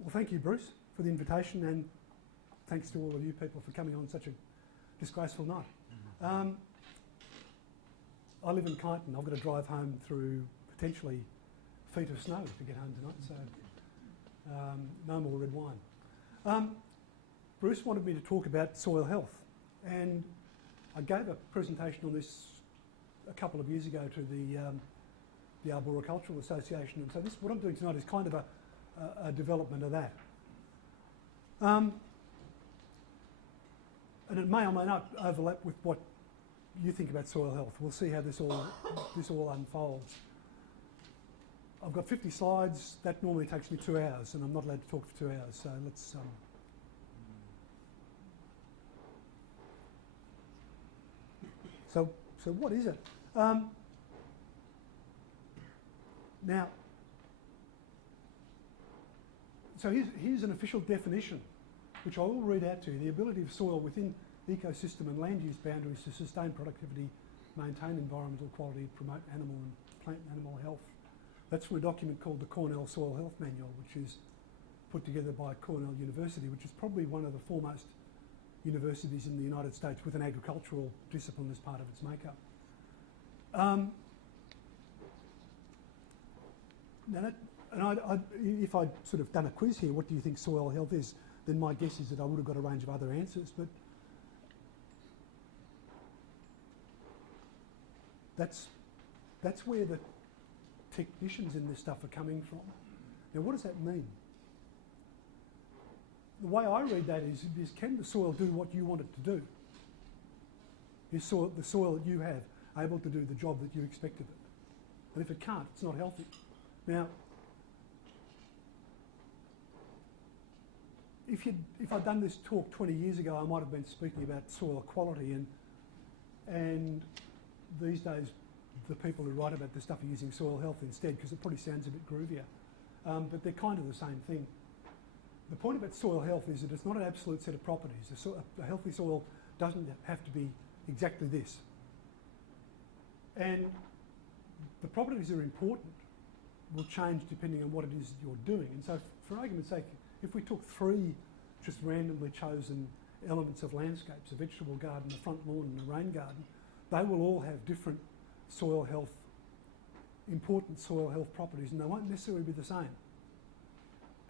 Well, thank you, Bruce, for the invitation, and thanks to all of you people for coming on such a disgraceful night. I live in Kyneton. I've got to drive home through potentially feet of snow to get home tonight, so no more red wine. Bruce wanted me to talk about soil health, and I gave a presentation on this a couple of years ago to the Arboricultural Association, and so this, what I'm doing tonight is kind of a development of that. And it may or may not overlap with what you think about soil health. We'll see how this all unfolds. I've got 50 slides. That normally takes me 2 hours, and I'm not allowed to talk for 2 hours. So let's. So what is it? Now, so here's an official definition, which I will read out to you. The ability of soil within ecosystem and land use boundaries to sustain productivity, maintain environmental quality, promote animal and plant and animal health. That's from a document called the Cornell Soil Health Manual, which is put together by Cornell University, which is probably one of the foremost universities in the United States with an agricultural discipline as part of its makeup. If I'd sort of done a quiz here, what do you think soil health is, then my guess is that I would have got a range of other answers, but that's where the technicians in this stuff are coming from. Now, what does that mean? The way I read that is can the soil do what you want it to do? Is the soil that you have able to do the job that you expect of it? And if it can't, it's not healthy. Now, if I'd done this talk 20 years ago, I might have been speaking about soil quality, and these days the people who write about this stuff are using soil health instead because it probably sounds a bit groovier. But they're kind of the same thing. The point about soil health is that it's not an absolute set of properties. A healthy soil doesn't have to be exactly this. And the properties that are important will change depending on what it is that you're doing. And so for argument's sake, if we took 3 just randomly chosen elements of landscapes, a vegetable garden, a front lawn and a rain garden, they will all have different soil health, important soil health properties, and they won't necessarily be the same.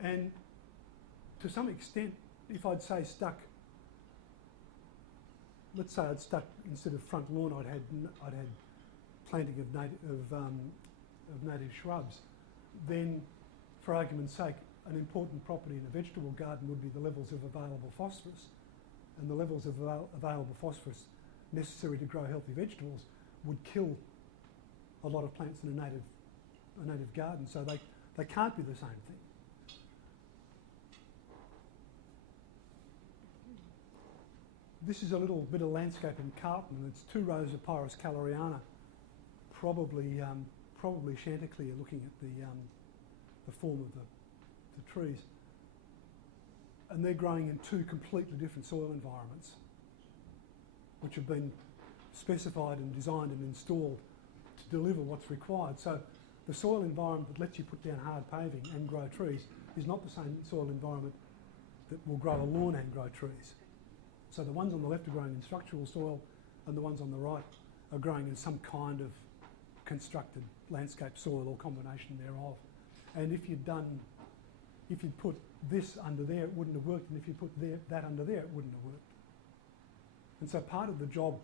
And to some extent, if I'd say let's say I'd stuck, instead of front lawn, I'd had planting of native shrubs, then for argument's sake, an important property in a vegetable garden would be the levels of available phosphorus, and the levels of available phosphorus necessary to grow healthy vegetables would kill a lot of plants in a native garden, so they can't be the same thing. This is a little bit of landscape in Carlton, and it's 2 rows of Pyrus Caloriana, probably Chanticleer, looking at the form of the trees. And they're growing in 2 completely different soil environments, which have been specified and designed and installed to deliver what's required. So the soil environment that lets you put down hard paving and grow trees is not the same soil environment that will grow a lawn and grow trees. So the ones on the left are growing in structural soil, and the ones on the right are growing in some kind of constructed landscape soil or combination thereof. And if you'd put this under there, it wouldn't have worked, and if you put that under there, it wouldn't have worked. And so part of the job,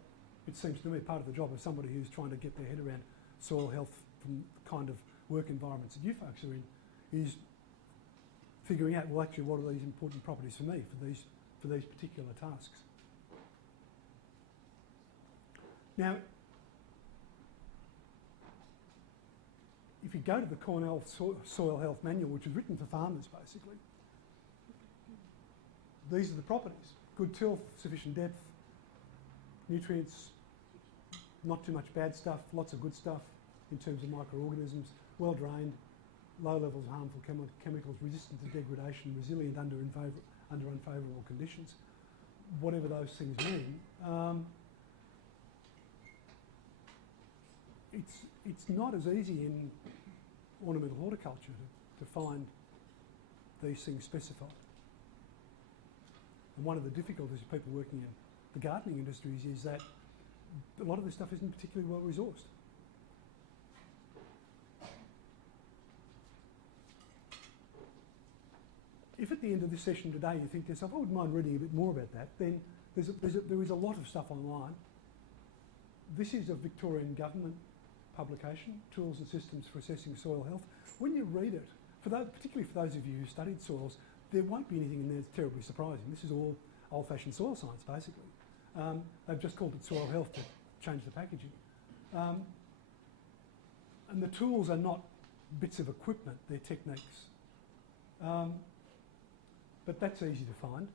it seems to me, part of the job of somebody who's trying to get their head around soil health from the kind of work environments that you folks are in, is figuring out, well, actually, what are these important properties for me, for these particular tasks. Now, if you go to the Cornell Soil Health Manual, which is written for farmers basically, these are the properties. Good tilth, sufficient depth, nutrients, not too much bad stuff, lots of good stuff in terms of microorganisms, well drained, low levels of harmful chemicals, resistant to degradation, resilient under unfavourable conditions, whatever those things mean. It's not as easy in ornamental horticulture to find these things specified. And one of the difficulties of people working in the gardening industries is that a lot of this stuff isn't particularly well resourced. If at the end of this session today you think to yourself, I wouldn't mind reading a bit more about that, then there is a lot of stuff online. This is a Victorian government publication, Tools and Systems for Assessing Soil Health. When you read it, particularly for those of you who studied soils, there won't be anything in there that's terribly surprising. This is all old-fashioned soil science, basically. They've just called it soil health to change the packaging. And the tools are not bits of equipment, they're techniques. But that's easy to find.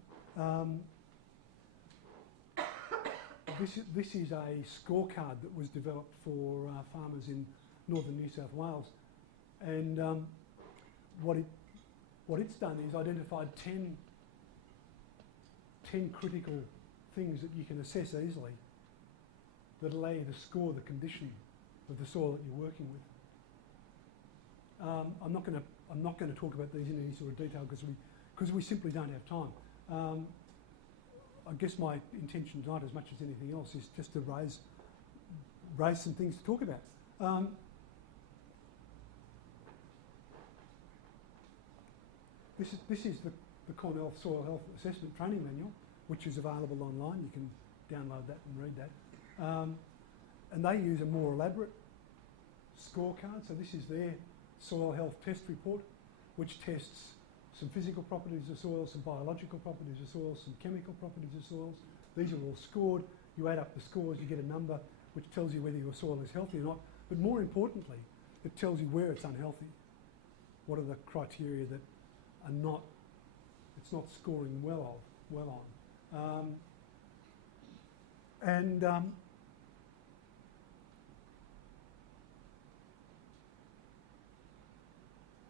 This is a scorecard that was developed for farmers in northern New South Wales, and what it's done is identified 10 critical things that you can assess easily that allow you to score the condition of the soil that you're working with. I'm not going to talk about these in any sort of detail because we simply don't have time. I guess my intention tonight, as much as anything else, is just to raise some things to talk about. This is the Cornell Soil Health Assessment Training Manual, which is available online. You can download that and read that. And they use a more elaborate scorecard. So this is their soil health test report, which tests some physical properties of soil, some biological properties of soil, some chemical properties of soils. These are all scored. You add up the scores, you get a number which tells you whether your soil is healthy or not. But more importantly, it tells you where it's unhealthy. What are the criteria that are not, it's not scoring well on.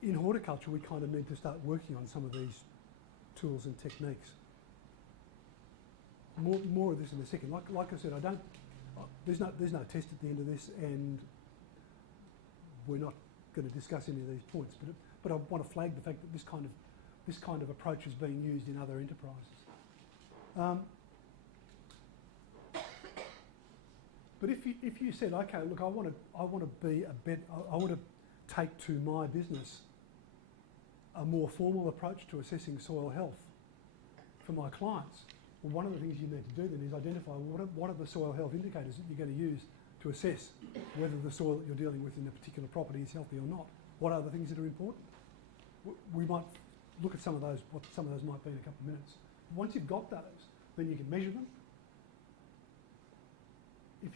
In horticulture, we kind of need to start working on some of these tools and techniques. More of this in a second. Like I said, there's no test at the end of this, and we're not going to discuss any of these points. But I want to flag the fact that this kind of approach is being used in other enterprises. But if you said, okay, look, I want to take to my business a more formal approach to assessing soil health for my clients, well, one of the things you need to do then is identify what are the soil health indicators that you're going to use to assess whether the soil that you're dealing with in a particular property is healthy or not. What are the things that are important? We might look at some of those, what some of those might be in a couple of minutes. Once you've got those, then you can measure them. If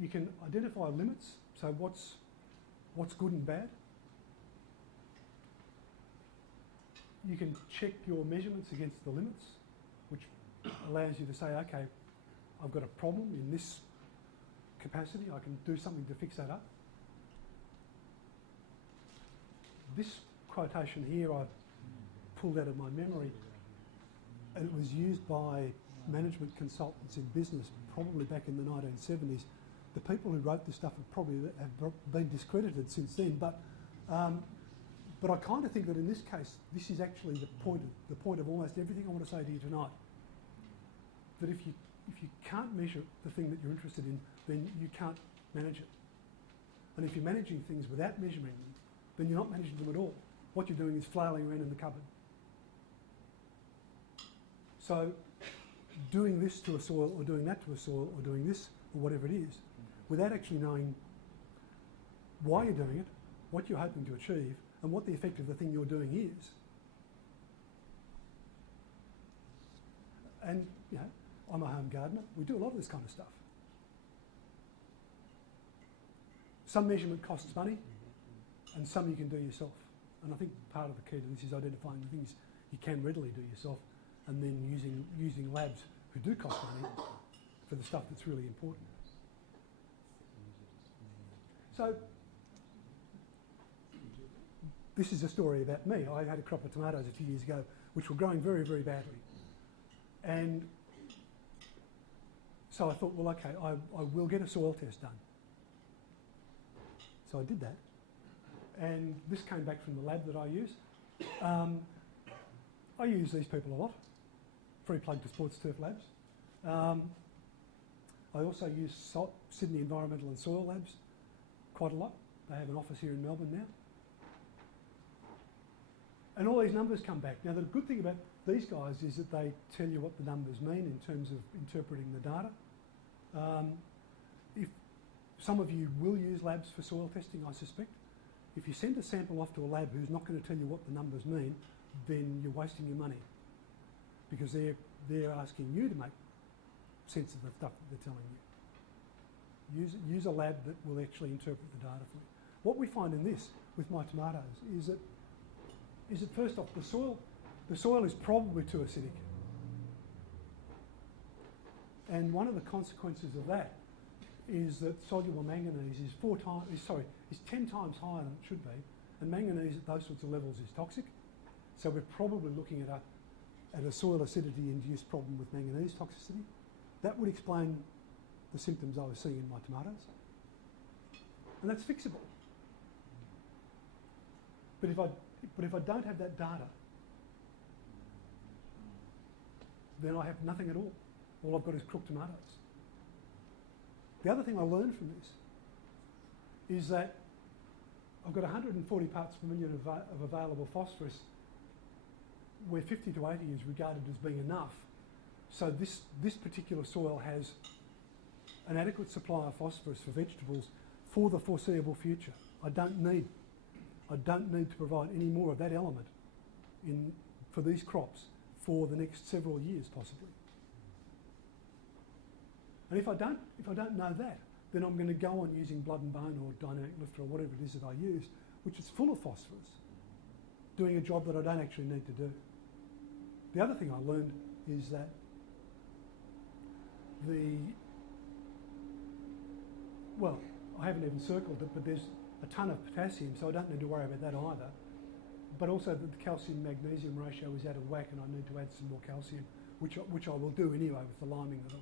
you can identify limits, so what's good and bad. You can check your measurements against the limits, which allows you to say, okay, I've got a problem in this capacity, I can do something to fix that up. This quotation here I've pulled out of my memory, and it was used by management consultants in business probably back in the 1970s. The people who wrote this stuff have probably been discredited since then, but I kind of think that in this case, this is actually the point of almost everything I want to say to you tonight. That if you can't measure the thing that you're interested in, then you can't manage it. And if you're managing things without measuring them, then you're not managing them at all. What you're doing is flailing around in the cupboard. So doing this to a soil, or doing that to a soil, or doing this, or whatever it is, without actually knowing why you're doing it, what you're hoping to achieve, and what the effect of the thing you're doing is. And, you know, I'm a home gardener. We do a lot of this kind of stuff. Some measurement costs money, and some you can do yourself. And I think part of the key to this is identifying the things you can readily do yourself, and then using labs who do cost money for the stuff that's really important. So, this is a story about me. I had a crop of tomatoes a few years ago which were growing very, very badly. And so I thought, well, okay, I will get a soil test done. So I did that. And this came back from the lab that I use. I use these people a lot. Free plug to Sports Turf Labs. I also use Sydney Environmental and Soil Labs quite a lot. They have an office here in Melbourne now. And all these numbers come back. Now the good thing about these guys is that they tell you what the numbers mean in terms of interpreting the data. If some of you will use labs for soil testing, I suspect. If you send a sample off to a lab who's not going to tell you what the numbers mean, then you're wasting your money, because they're asking you to make sense of the stuff that they're telling you. Use a lab that will actually interpret the data for you. What we find in this with my tomatoes is that first off, the soil is probably too acidic. And one of the consequences of that is that soluble manganese is 10 times higher than it should be, and manganese at those sorts of levels is toxic. So we're probably looking at a soil acidity induced problem with manganese toxicity. That would explain the symptoms I was seeing in my tomatoes. And that's fixable. But if I don't have that data, then I have nothing at all. All I've got is crooked tomatoes. The other thing I learned from this is that I've got 140 parts per million of available phosphorus, where 50 to 80 is regarded as being enough. So this particular soil has an adequate supply of phosphorus for vegetables for the foreseeable future. I don't need to provide any more of that element for these crops for the next several years, possibly. And if I don't know that, then I'm going to go on using Blood and Bone or Dynamic Lifter or whatever it is that I use, which is full of phosphorus, doing a job that I don't actually need to do. The other thing I learned is that I haven't even circled it, but there's a ton of potassium, so I don't need to worry about that either. But also that the calcium-magnesium ratio is out of whack, and I need to add some more calcium, which I will do anyway with the liming that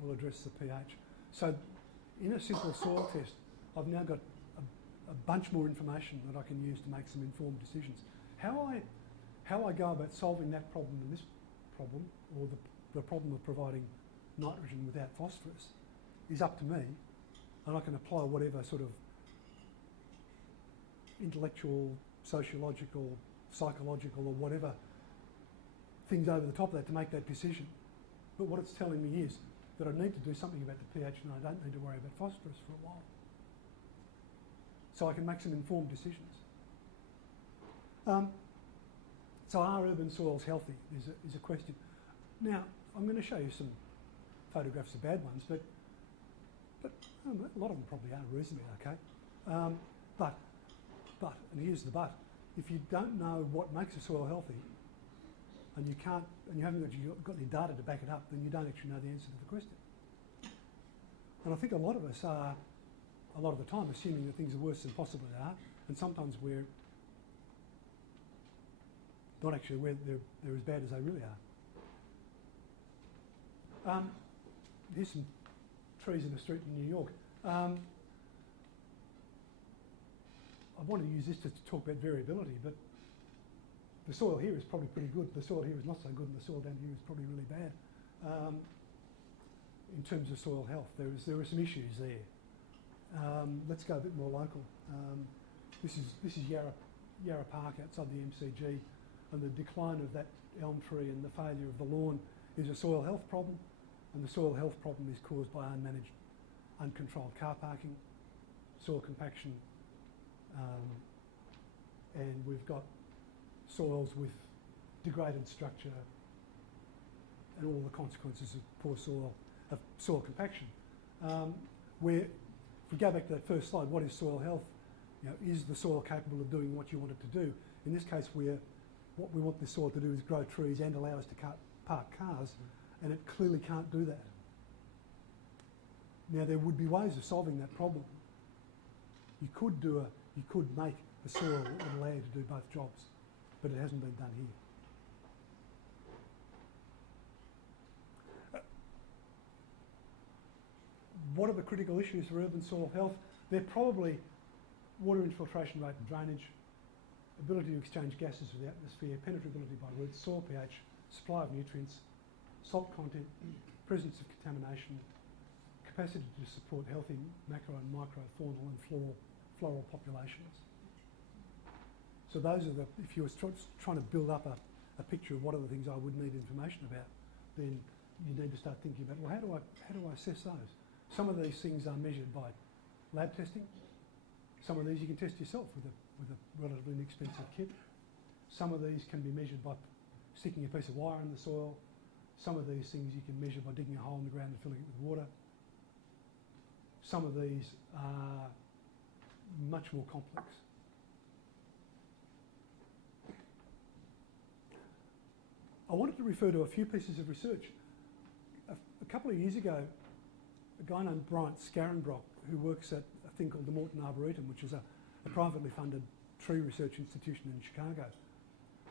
will address the pH. So in a simple soil test, I've now got a bunch more information that I can use to make some informed decisions. How I go about solving that problem and this problem, or the problem of providing nitrogen without phosphorus, is up to me, and I can apply whatever sort of intellectual, sociological, psychological, or whatever things over the top of that to make that decision. But what it's telling me is that I need to do something about the pH, and I don't need to worry about phosphorus for a while. So I can make some informed decisions. So are urban soils healthy is a question. Now, I'm going to show you some photographs of bad ones, but a lot of them probably are reasonably okay. But, and here's the but, if you don't know what makes a soil healthy, and you haven't got any data to back it up, then you don't actually know the answer to the question. And I think a lot of us are, a lot of the time, assuming that things are worse than possibly they are, and sometimes we're not actually where they're as bad as they really are. Here's some trees in a street in New York. I wanted to use this to talk about variability, but the soil here is probably pretty good. The soil here is not so good, and the soil down here is probably really bad. In terms of soil health, there are some issues there. Let's go a bit more local. This is Yarra Park outside the MCG, and the decline of that elm tree and the failure of the lawn is a soil health problem, and the soil health problem is caused by unmanaged, uncontrolled car parking, soil compaction, and we've got soils with degraded structure and all the consequences of poor soil compaction. If we go back to that first slide, what is soil health? Is the soil capable of doing what you want it to do? In this case, what we want the soil to do is grow trees and allow us to park cars, and it clearly can't do that. Now, there would be ways of solving that problem. You could make a soil that would allow you to do both jobs, but it hasn't been done here. What are the critical issues for urban soil health? They're probably water infiltration rate and drainage, ability to exchange gases with the atmosphere, penetrability by roots, soil pH, supply of nutrients, salt content, presence of contamination, capacity to support healthy macro and microfaunal and floral populations. So those are the, if you were trying to build up a picture of what are the things I would need information about, then you need to start thinking about, well, how do I assess those? Some of these things are measured by lab testing. Some of these you can test yourself with a relatively inexpensive kit. Some of these can be measured by sticking a piece of wire in the soil. Some of these things you can measure by digging a hole in the ground and filling it with water. Some of these are much more complex. I wanted to refer to a few pieces of research. A couple of years ago, a guy named Bryant Scarenbrock, who works at a thing called the Morton Arboretum, which is a privately funded tree research institution in Chicago,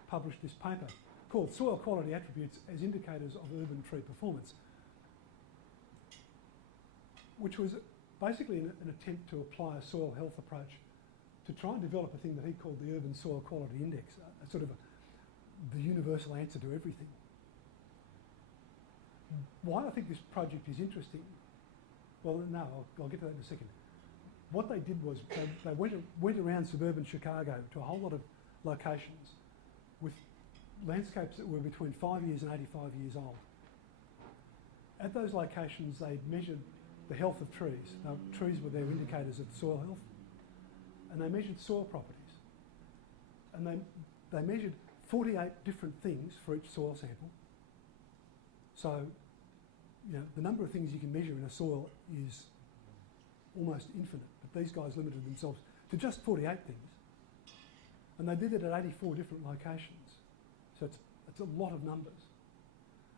published this paper called Soil Quality Attributes as Indicators of Urban Tree Performance, which was basically an attempt to apply a soil health approach to try and develop a thing that he called the Urban Soil Quality Index, a sort of the universal answer to everything. Why I think this project is interesting, well, no, I'll get to that in a second. What they did was they went around suburban Chicago to a whole lot of locations with landscapes that were between 5 years and 85 years old. At those locations, they measured the health of trees. Now, trees were their indicators of soil health, and they measured soil properties. And they measured 48 different things for each soil sample. So, you know, the number of things you can measure in a soil is almost infinite, but these guys limited themselves to just 48 things. And they did it at 84 different locations. So it's a lot of numbers.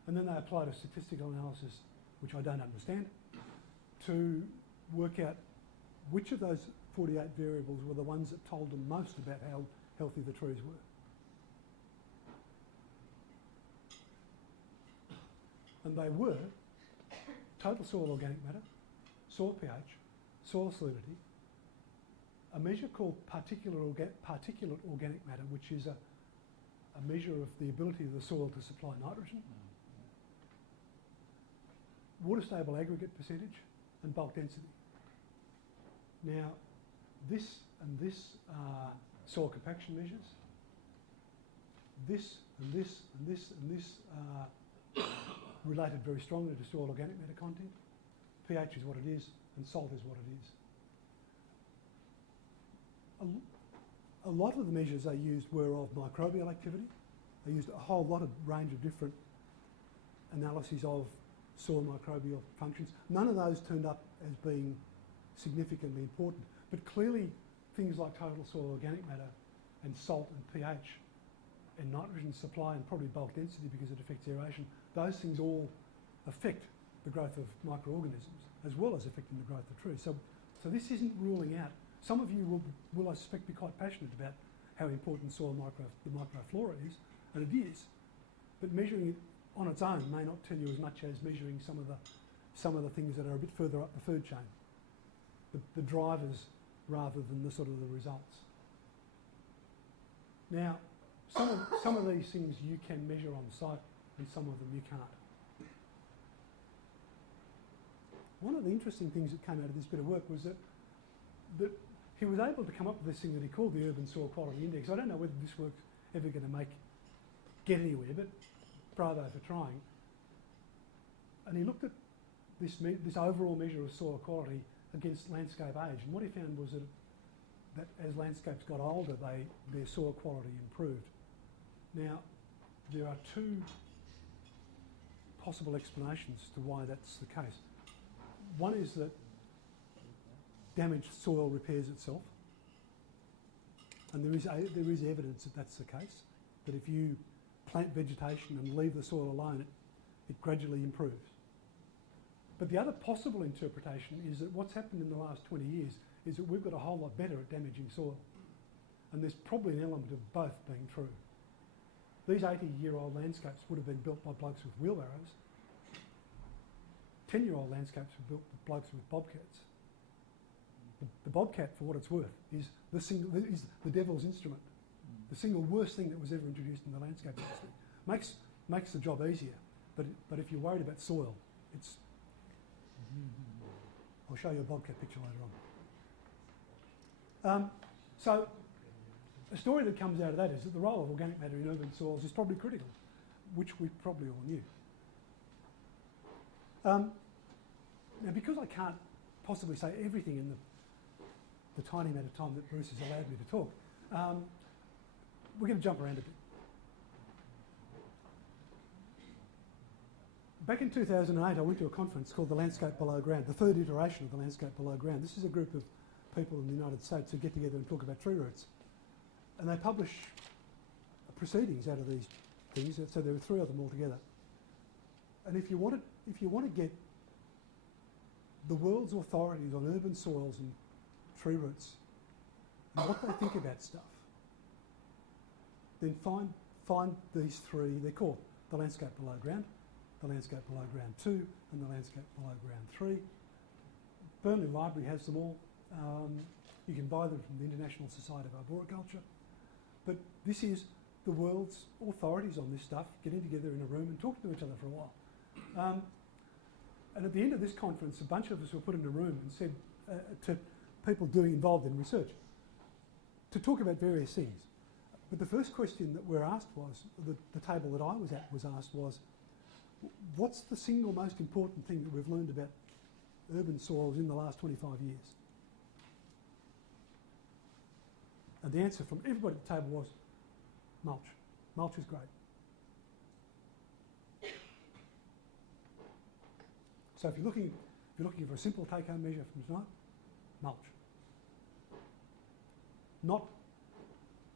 And then they applied a statistical analysis, which I don't understand, to work out which of those 48 variables were the ones that told them most about how healthy the trees were. And they were total soil organic matter, soil pH, soil salinity, a measure called particulate organic matter, which is a measure of the ability of the soil to supply nitrogen, water stable aggregate percentage, and bulk density. Now, this and this are soil compaction measures. This and this and this and this are related very strongly to soil organic matter content. pH is what it is, and salt is what it is. A lot of the measures they used were of microbial activity. They used a whole lot of range of different analyses of soil microbial functions. None of those turned up as being significantly important, but clearly things like total soil organic matter and salt and pH and nitrogen supply and probably bulk density because it affects aeration, those things all affect the growth of microorganisms as well as affecting the growth of trees. So this isn't ruling out. Some of you will I suspect, be quite passionate about how important the microflora is, and it is, but measuring it on its own may not tell you as much as measuring some of the things that are a bit further up the food chain, the drivers rather than the sort of the results. Now, some of these things you can measure on site, and some of them you can't. One of the interesting things that came out of this bit of work was that he was able to come up with this thing that he called the Urban Soil Quality Index. I don't know whether this work's ever going to get anywhere, but bravo for trying. And he looked at this overall measure of soil quality against landscape age, and what he found was that as landscapes got older, their soil quality improved. Now, there are two possible explanations to why that's the case. One is that damaged soil repairs itself, and there is evidence that that's the case, that if you plant vegetation and leave the soil alone, it gradually improves. But the other possible interpretation is that what's happened in the last 20 years is that we've got a whole lot better at damaging soil, and there's probably an element of both being true. These 80-year-old landscapes would have been built by blokes with wheelbarrows. 10-year-old landscapes were built by blokes with bobcats. The bobcat, for what it's worth, is the devil's instrument. the single worst thing that was ever introduced in the landscape industry. Makes the job easier, but if you're worried about soil, it's... I'll show you a bobcat picture later on. So a story that comes out of that is that the role of organic matter in urban soils is probably critical, which we probably all knew. Now, because I can't possibly say everything in the tiny amount of time that Bruce has allowed me to talk, we're going to jump around a bit. Back in 2008, I went to a conference called the Landscape Below Ground, the third iteration of the Landscape Below Ground. This is a group of people in the United States who get together and talk about tree roots. And they publish proceedings out of these things, so there are 3 of them altogether. And if you want to get the world's authorities on urban soils and tree roots and what they think about stuff, then find these 3. They're called the Landscape Below Ground, the Landscape Below Ground 2, and the Landscape Below Ground 3. Burnley Library has them all. You can buy them from the International Society of Arboriculture. But this is the world's authorities on this stuff getting together in a room and talking to each other for a while. And at the end of this conference, a bunch of us were put in a room and said to people involved in research to talk about various things. But the first question that we're asked was, the table that I was at was asked was, what's the single most important thing that we've learned about urban soils in the last 25 years? And the answer from everybody at the table was mulch. Mulch is great. So if you're looking for a simple take-home measure from tonight, mulch. Not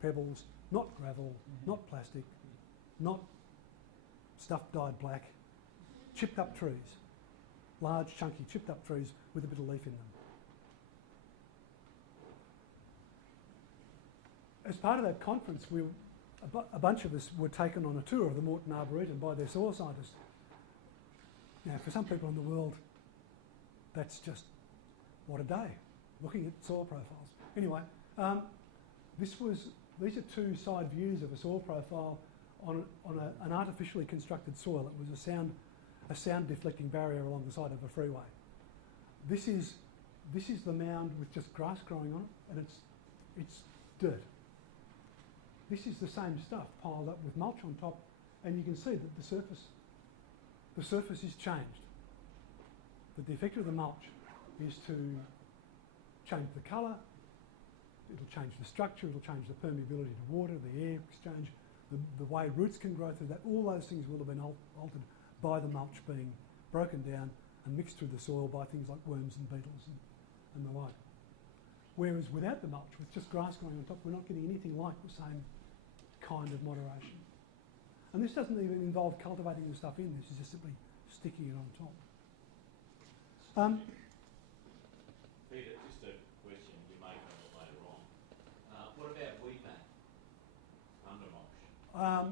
pebbles, not gravel, not plastic, not stuff dyed black. Chipped up trees. Large, chunky, chipped up trees with a bit of leaf in them. As part of that conference, a bunch of us were taken on a tour of the Moreton Arboretum by their soil scientists. Now, for some people in the world, that's just, what a day, looking at soil profiles. Anyway, these are 2 side views of a soil profile on an artificially constructed soil. It was a sound deflecting barrier along the side of a freeway. This is the mound with just grass growing on it, and it's dirt. This is the same stuff piled up with mulch on top, and you can see that the surface is changed. But the effect of the mulch is to change the colour, it'll change the structure, it'll change the permeability to water, the air exchange, the way roots can grow through that. All those things will have been altered by the mulch being broken down and mixed through the soil by things like worms and beetles and the like. Whereas without the mulch, with just grass growing on top, we're not getting anything like the same kind of moderation. And this doesn't even involve cultivating the stuff in, this is just simply sticking it on top. Peter, just a question you may come up later on. What about weed mat under mulch?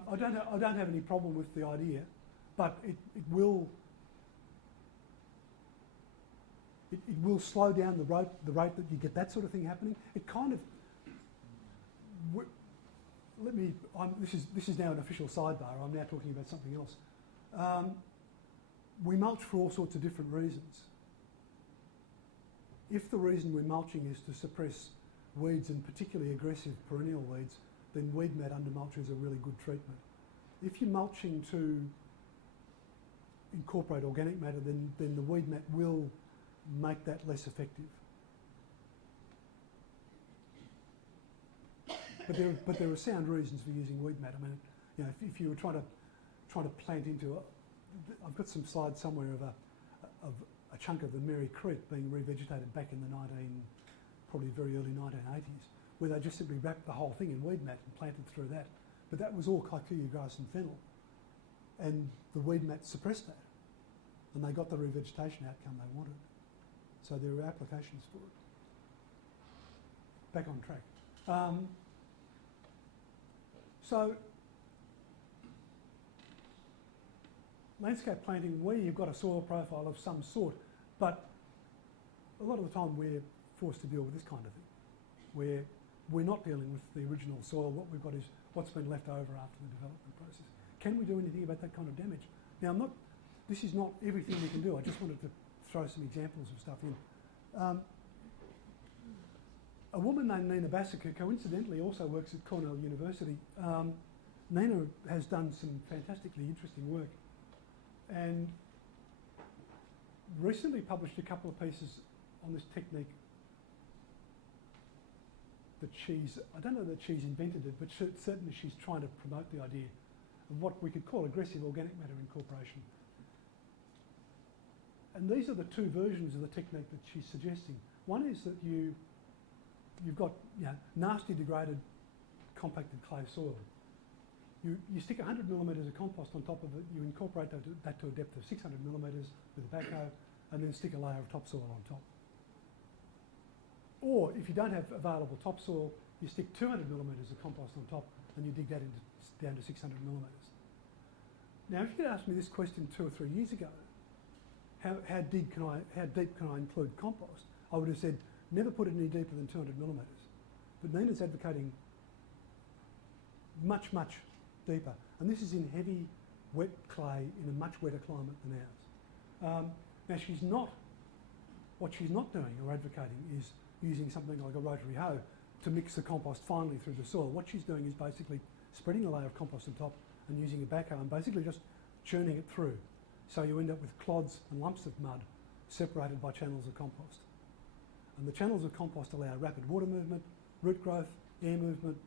I don't have any problem with the idea, but it will slow down the rate that you get that sort of thing happening. It kind of this is now an official sidebar. I'm now talking about something else. We mulch for all sorts of different reasons. If the reason we're mulching is to suppress weeds and particularly aggressive perennial weeds, then weed mat under mulch is a really good treatment. If you're mulching to incorporate organic matter, then the weed mat will make that less effective. But there are sound reasons for using weed mat. I mean, you know, if you were trying to plant into I've got some slides somewhere of a chunk of the Mary Creek being revegetated back in the probably very early 1980s, where they just simply wrapped the whole thing in weed mat and planted through that. But that was all Kikuyu grass and fennel, and the weed mat suppressed that, and they got the revegetation outcome they wanted. So there are applications for it. Back on track. So landscape planting, where you've got a soil profile of some sort, but a lot of the time we're forced to deal with this kind of thing, where we're not dealing with the original soil. What we've got is what's been left over after the development process. Can we do anything about that kind of damage? Now, this is not everything we can do. I just wanted to throw some examples of stuff in. A woman named Nina Bassuk, who coincidentally also works at Cornell University, Nina has done some fantastically interesting work and recently published a couple of pieces on this technique that I don't know that she's invented it, but certainly she's trying to promote the idea of what we could call aggressive organic matter incorporation. And these are the two versions of the technique that she's suggesting. One is that you've got nasty degraded compacted clay soil. You stick 100 millimetres of compost on top of it, you incorporate that to a depth of 600 millimetres with a backhoe, and then stick a layer of topsoil on top. Or if you don't have available topsoil, you stick 200 millimetres of compost on top and you dig that down to 600 millimetres. Now, if you'd asked me this question 2 or 3 years ago, how deep can I include compost? I would have said, never put it any deeper than 200 millimetres. But Nina's advocating much, much deeper. And this is in heavy, wet clay in a much wetter climate than ours. Now, what she's not doing or advocating is using something like a rotary hoe to mix the compost finely through the soil. What she's doing is basically spreading a layer of compost on top and using a backhoe and basically just churning it through. So you end up with clods and lumps of mud separated by channels of compost. And the channels of compost allow rapid water movement, root growth, air movement,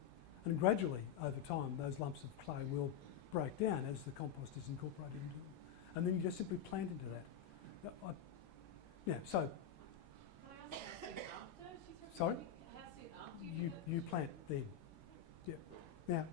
and gradually, over time, those lumps of clay will break down as the compost is incorporated into them. And then you just simply plant into that. So... Can I ask how soon after? Sorry? How soon after you do that? You plant then. Yeah. Now,